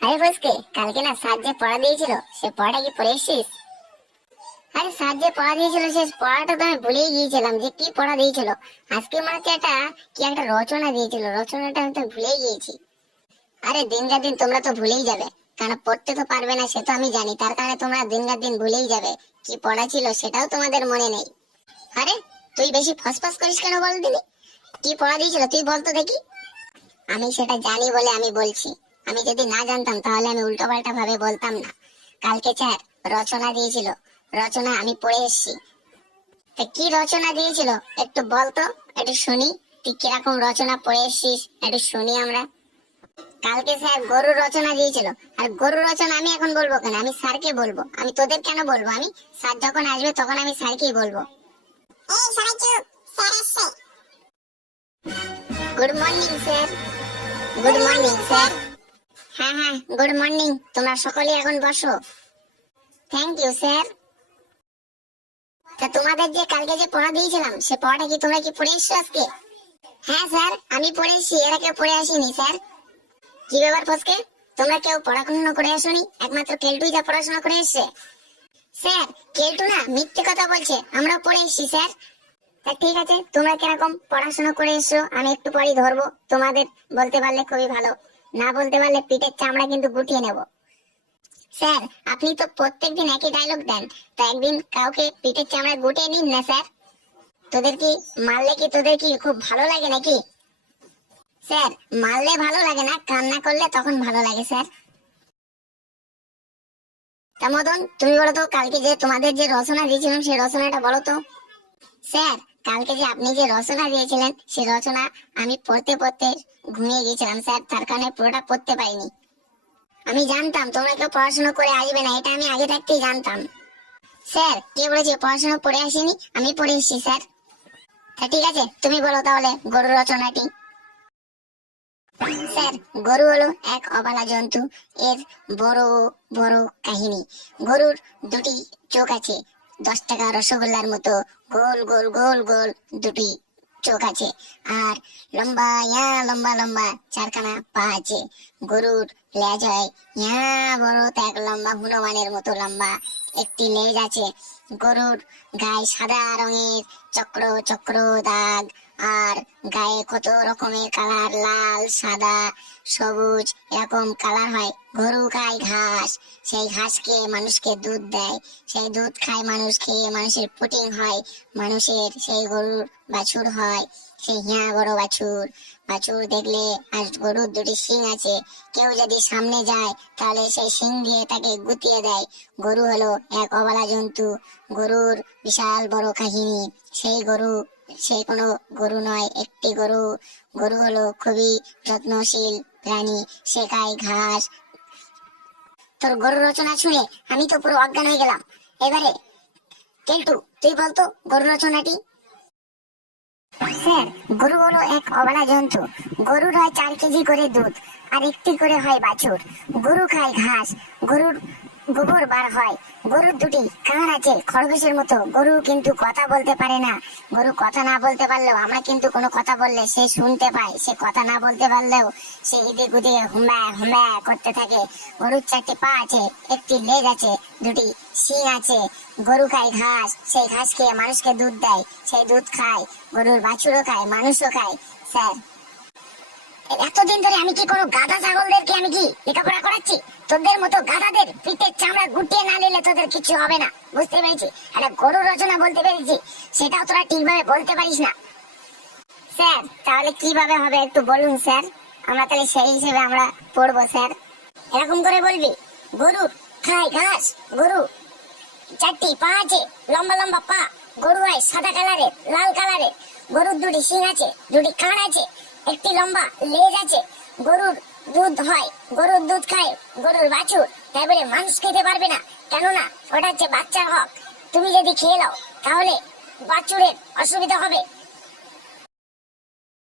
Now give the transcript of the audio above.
আরে ফসকে, কালকে না স্যার যে পড়া দিয়েছিল সে পড়াটা কি পড়ে এসেছিস? আরে স্যার যে পড়া দিয়েছিল সে পড়াটা তো আমি ভুলেই গিয়েছিলাম যে কি পড়া দিয়েছিল। আজকে মনে হচ্ছে একটা রচনা দিয়েছিল, রচনাটা আমি তো ভুলেই গিয়েছি। আরে দিন রাত দিন তোমরা তো ভুলেই যাবে, কারণ পড়তে তো পারবে না সে তো আমি জানি, তার কারণে তোমরা দিন রাত দিন ভুলেই যাবে। কি পড়া ছিল সেটাও তোমাদের মনে নেই। আরে তুই বেশি ফসফস করিস কেন বল দিনি, কি পড়া দিয়েছিল তুই বল তো দেখি। আমি সেটা জানি বলে আমি বলছি, আমি যদি না জানতাম তাহলে আমি উল্টো পাল্টা ভাবে বলতাম না। কালকে স্যার রচনা দিয়েছিল, রচনা আমি পড়ে এসেছি। তা কি রচনা দিয়েছিল একটু বল তো, একটু শুনি। তুই কিরকম রচনা পড়ে এসেছিস একটু শুনি আমরা। কালকে স্যার গরুর রচনা দিয়েছিল। আর গরুর রচনা আমি এখন বলবো কেন, আমি স্যারকে বলবো, আমি তোদের কেন বলবো? আমি স্যার যখন আসবে তখন আমি স্যারকেই বলবো। এই সবাই চুপ, স্যার আসছে। Good morning sir. Good morning sir. হ্যাঁ হ্যাঁ, গুড মর্নিং, তোমরা সকলে এখন বসো। Thank you sir. তা তোমাদের যে কালকে যে পড়া দিয়েছিলাম সে পড়াটা কি তোমরা কি পড়ে এসছো আজকে? হ্যাঁ স্যার, আমি পড়ে এসেছি, এরা কেউ পড়ে আসেনি স্যার। কি ব্যাপার ফসকে, তোমরা কেউ পড়াশোনা করে আসোনি? একমাত্র কেলটুই যা পড়াশোনা করে এসছে। স্যার কেলটু না মিথ্যে কথা বলছে, আমরা পড়ে এসেছি স্যার। তা ঠিক আছে, তোমরা কিরকম পড়াশোনা করে এসছো আমি একটু পরেই ধরবো, তোমাদের বলতে পারলে খুবই ভালো, না বলতে পারলে পিঠের চামড়া কিন্তু গুটিয়ে নেব। স্যার আপনি তো প্রত্যেকদিন একই ডায়লগ দেন, তা একদিন কাউকে পিঠের চামড়া গুটিয়ে নিন না স্যার। তোদের কি মারলে কি তোদের কি খুব ভালো লাগে নাকি? স্যার মারলে ভালো লাগে না, কান্না করলে তখন ভালো লাগে স্যার। তা মদন তুমি বলো তো, কালকে যে তোমাদের যে রচনা দিয়েছিলাম সেই রচনাটা বলো তো। স্যার কালকে যে আপনি যে রচনা দিয়েছিলেন সেই রচনা আমি পড়তে পড়তে ঘুমিয়ে গিয়েছিলাম স্যার, তার কারণে পুরোটা পড়তে পারিনি। আমি জানতাম তোমরা কেউ পড়াশোনা করে আসবে না, এটা আমি আগে থাকতেই জানতাম। স্যার কে বলেছে পড়াশোনা পড়ে আসেনি? আমি পড়ে এসেছি স্যার। তা ঠিক আছে, তুমি বলো তাহলে গরুর রচনাটি। স্যার গরু হলো এক অবলা জন্তু, এর বড় বড় কাহিনী। গরুর দুটি চোখ আছে, 10 টাকা রসগোল্লার মতো গোল গোল গোল গোল দুটি চোখ আছে। আর লম্বা লম্বা লম্বা 4খানা পা আছে। গরুর লেজ হয় বড়, এক লম্বা হনুমানের মতো লম্বা একটি লেজ আছে। গরুর গায়ে সাদা রঙের চক্র চক্র দাগ, আর গায়ে কত রকমের কালার, লাল সাদা সবুজ এরকম কালার হয়। গরু খায় ঘাস, সেই ঘাস খেয়ে মানুষকে দুধ দেয়, সেই দুধ খায় মানুষ, খেয়ে মানুষের প্রোটিন হয়, মানুষের সেই গরুর বাছুর হয়, সেই বড় বাছুর। বাছুর দেখলে, আর গরুর দুটি শিং আছে, কেউ যদি সামনে যায় তাহলে সেই শিং দিয়ে তাকে গুতিয়ে দেয়। গরু হলো এক অবলা জন্তু, গরুর বিশাল বড় কাহিনী। সেই গরু সে কোনো গরু নয়, একটি গরু। গরু হলো খুবই যত্নশীল প্রাণী, সে খায় ঘাস। তোর গরু রচনা শুনে আমি তো পুরো অজ্ঞান হয়ে গেলাম। এবারে কেলটু তুই বলতো গরু রচনাটি। স্যার গরু হলো এক অবলা জন্তু, গরুর হয় 4 কেজি করে দুধ, আর একটি করে হয় বাছুর। গরু খায় ঘাস, গরুর গোবর বার হয়। গরুর দুটি কান আছে খরগোশের মতো, গরু কিন্তু কথা বলতে পারে না। গরু কথা না বলতে পারলেও আমরা কিন্তু কোনো কথা বললে সে শুনতে পায়, সে কথা না বলতে পারলেও সে এদিক ওদিক হুম্বা হুম্বা করতে থাকে। গরুর 4টে পা আছে, একটি লেজ আছে, দুটি শিং আছে। গরু খায় ঘাস, সেই ঘাস খেয়ে মানুষকে দুধ দেয়, সেই দুধ খায় গরুর বাছুরও খায়, মানুষও খায়। স্যার এতদিন ধরে আমি কি কোনো গাধা ছাগলদেরকে আমি কি লেখাপড়া করাচ্ছি? তোদের মতো গাধাদের পিঠের চামড়া গুটিয়ে না নিলে তোদের কিছু হবে না, বুঝতে পেরেছি? একটা গরুর রচনা বলতে পেরেছি, সেটাও তোরা ঠিকভাবে বলতে পারিস না। স্যার তাহলে কিভাবে হবে একটু বলুন স্যার, আমরা তাহলে সেই হিসেবে আমরা পড়বো স্যার। এরকম করে বলবি, গরু খায় ঘাস, গরু 4টি পা আছে, লম্বা লম্বা পা। গরু হয় সাদা কালারের, লাল কালারের। গরুর দুটি শিং আছে, দুটি কান আছে, একটি লম্বা লেজ আছে। গরুর দুধ হয়, গরুর দুধ খায় গরুর বাছুর। তাই বলে মানুষ খেতে পারবে না, কেননা ওটা হচ্ছে বাচ্চার হক। তুমি যদি খেয়ে নাও তাহলে বাছুরের অসুবিধা হবে,